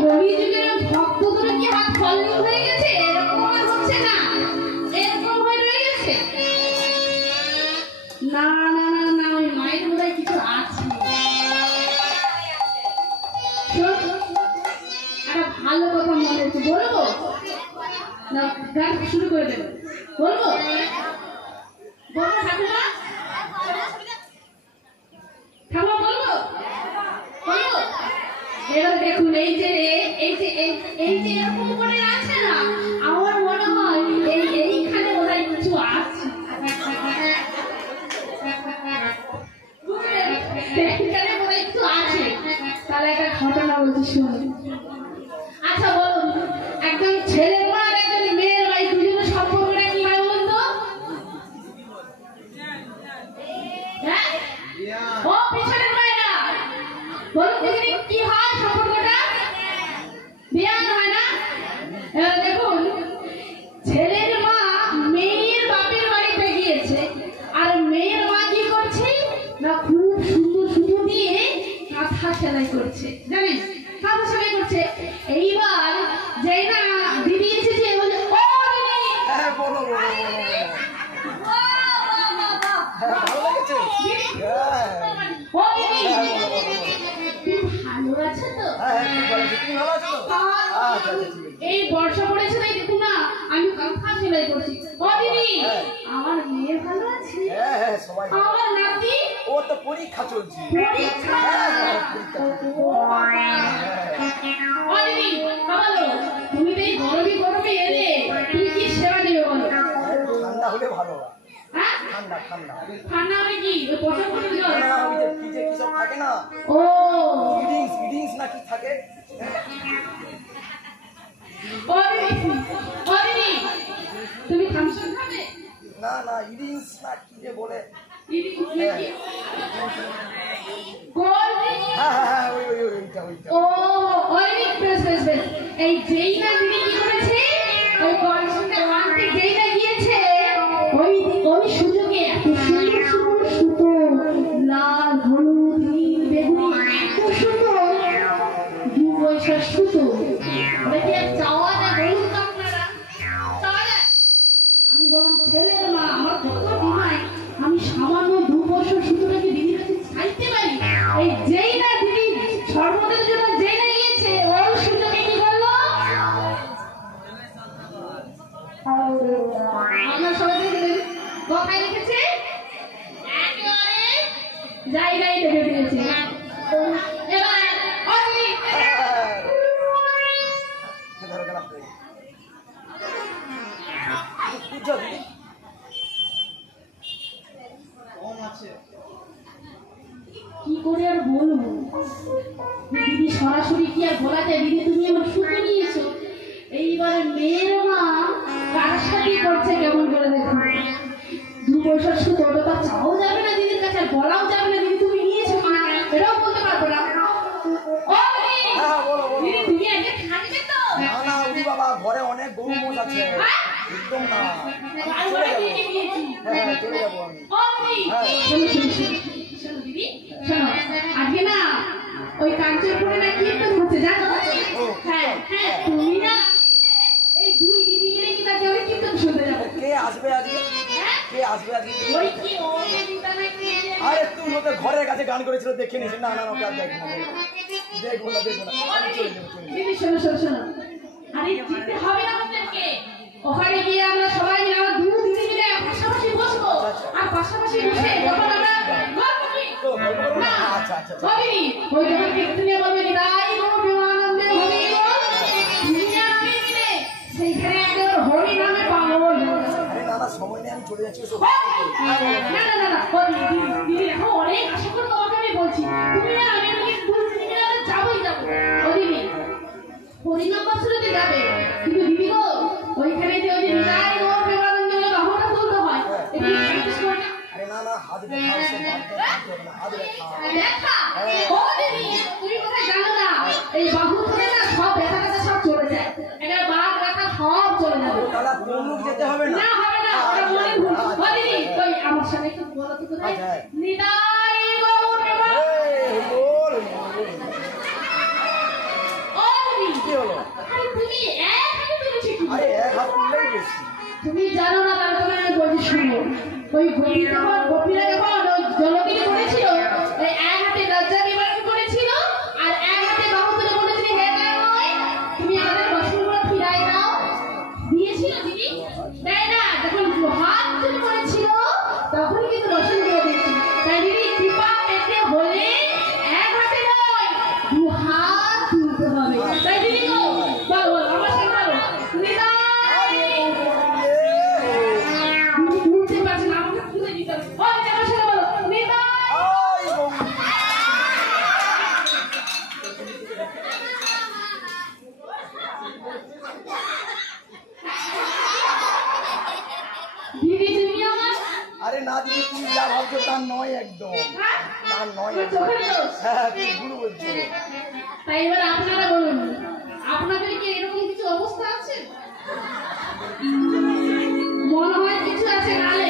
কলিযুগের ভক্তদের কি হাত ফলনি হয়ে গেছে? এরকম আর হচ্ছে না, এরকম হয়ে রয়ে গেছে। না না না না, ওই মায়ের বোধহয় কিছু আছে। একটা ভালো কথা মনে হচ্ছে, বলবো না? গান শুরু করে দেবো, বলবো বলবো ঠাকুমা, ঠাকুমা বলবো বলবো। এবার দেখুন, এই যে এরকম করে আছে না, আমার মনে হয় এইখানে বোধহয় কিছু আছে। এইখানে বোধহয় কিছু আছে। তাহলে একটা ঘটনা বলছি, শুনুন। আচ্ছা বলুন, একজন ছেলের মা আর একজন মেয়ের ভাই, দুজনের সম্পর্কটা কি হয় বলুন তো? হ্যাঁ, ও পিছনের ভাইরা বলুন দেখি কি হয় সম্পর্কটা? বিয়ান হয় না? এবার দেখুন, ছেলের মা মেয়ের বাপের বাড়িতে গিয়েছে, আর মেয়ের মা কি করছে না, খুব সুন্দর সুন্দর দিয়ে কাঁথা সেলাই করছে, জানেন? কাঁথা সেলাই করছে। এইবার যেই না দিদি এসেছে, বলে ও দিদি, হ্যাঁ বলো বলো বলো, ভালো লেগেছে? ও দিদি ভালো আছে তো? তুমি ভালো আছো তো? আচ্ছা ঠিক আছে। এই বর্ষা পড়েছে তাই দেখুন না, আমি কাঁথা সেলাই করছি। ও দিদি, আমার মেয়ে ভালো আছে? হ্যাঁ হ্যাঁ, সবাই ভালো। আমার নাতি? ও তো পরীক্ষা চলছে। পরীক্ষা? ও দিদি বলো, তুমি তো এই গরমে গরমে এলে, তুমি কি সেবা দেবে বলো? ঠান্ডা হলে ভালো হয়। হ্যাঁ, ঠান্ডা ঠান্ডা ঠান্ডা হলে কি ওই পছন্দ করে দিও? না, ওই যে ফ্রিজে কি সব থাকে না, ও ইডিংস না কি থাকে। ও দিদি তুমি থামসন খাবে? না না, ইডিংস না কি যে বলে। Cold drink? হ্যাঁ হ্যাঁ হ্যাঁ, ওইটা। ও বেশ বেশ বেশ। এই যেই না দিদি কি করেছে, ওই কলসিটা আনতে যেই না গিয়েছে, ওই সুযোগে এত সুন্দর সুন্দর সুতো, লাল হলুদ নীল বেগুনি, এত সুন্দর 2 পয়সার সুতো। দেখি আর চাওয়া যায় বলুন তো আপনারা? চাওয়া যায়? আমি বললাম ছেলের মা, আমার কত ডিমান্ড, আমি সামান্য 2 পয়সার সুতোটাকে দিদির কাছে চাইতে পারি? এই যেই না দিদি সর্বদের জন্য যেই না গিয়েছে, ওই সুযোগে কি করলো? আপনার সবাই কথায় লিখেছে, একেবারে জায়গায় দেখে দিয়েছে। এবার কি করে আর বলবো, দিদি সরাসরি কি আর বলা যায়? দিদি তুমি আমার সুতো নিয়েছো। এইবারে মেয়ের মা কারসাজি করছে কেমন করে দেখুন। 2 পয়সার সুতো, ওটা তো চাও যাবে না দিদির কাছে, আর বলাও যাবে না দিদি তুমি নিয়েছো কিনা, এটাও বলতে পারবো না। ও দিদি তুমি আগে থাকবে তো? না না, ওই বাবা ঘরে অনেক গরু মোষ আছে, একদম না, চলে যাবো। হ্যাঁ চলে যাবো আমি। ও দিদি শোনো দিদি, শোনো, আজকে না ওই কাঞ্চনপুরে না কীর্তন হচ্ছে জানো? হ্যাঁ হ্যাঁ, তুমি না এই 2 দিদি মিলে কি তাকে ওই কীর্তন শুনতে যাবো। কে আসবে আজকে? কে আসবে আজকে? ওই কি ওকে দিতা না কি? আরে তুই ওদের ঘরের কাছে গান করেছিল, দেখে নিস। না না ওকে আর দেখবো না, দেখবো না আমি চলে যাবো। দিদি শোনো শোনো শোনো, আরে যেতে হবে না আমাদেরকে, ওখানে গিয়ে আমরা সবাই মিলে, আমরা 2 দিদি মিলে পাশাপাশি বসবো, আর পাশাপাশি বসে যখন আমরা আচ্ছা আচ্ছা দিদি ওই যখন কীর্তনে বলবে নিতাই গৌর প্রেমানন্দে হরি বল, মিলে সেইখানে একবার হরি নামে পাগল। আরে না না, সময় নেই, আমি চলে যাচ্ছি। না না না না, দিদি এখন অনেক আশা করে তোমাকে আমি বলছি, তুমি না আমি 2 দিদি মিলে যাবোই যাবো। ও দিদি হরিনাম বসলে যাবে, কিন্তু দিদি গো ওইখানে যে ওই যে নিতাই গৌর প্রেমানন্দে বাহুটা তুলতে হয়, এটা প্র্যাকটিস করে না? আরে না না, হাত দেখা সব হাত দেখা। ও দিদি তুমি কোথায় জানো না, এই বাহু ধরে না সব ব্যথা ব্যথা সব চলে যায়, এটা বাঘ ব্যথা সব চলে যাবে। তাহলে কোন যেতে হবে না? না হবে না, ওটা মনে ভুল। ও দিদি কই আমার সামনে একটু বলো তো কোথায়? নিতাই গৌর প্রেমানন্দে। ও দিদি হলো? আরে তুমি এক হাতে তুলেছো কি? আরে এক হাত তুললেই বেশি। তুমি জানো না, তারপরে আমি বলছি শুনো। ওই গোপীরা যখন ওই জলগিরি করেছিল, ওই এক হাতে লজ্জা নিবারণ করেছিল আর এক হাতে বাহু তুলে বলেছিল, হে নয় তুমি আমাদের বসনগুলো ফিরাই দাও। দিয়েছিল দিদি? তাই না, যখন হাত তুলে করেছিল তখনই কিন্তু বসনগুলো দিয়েছিল। তাই দিদি কৃপা পেতে হলে এক হাতে নয়, দু হাত তুলতে হবে। তাই দিদি গো, বলো বলো আমার সাথে বলো, দিদা বুঝতে পারছি না, আমাকে তুলে দিতে হবে। ও আমার সাথে বলো, দিদা আই গৌরী। দিদি তুমি আমার আরে না দিদি, তুমি যা ভাবছো তার নয় একদম, হ্যাঁ তার নয় আমার একদম। চোখের দোষ। হ্যাঁ তুমি ভুল বলছো। তাই এবার আপনারা বলুন, আপনাদের কি এরকম কিছু অবস্থা আছে? মনে হয় কিছু আছে, নাহলে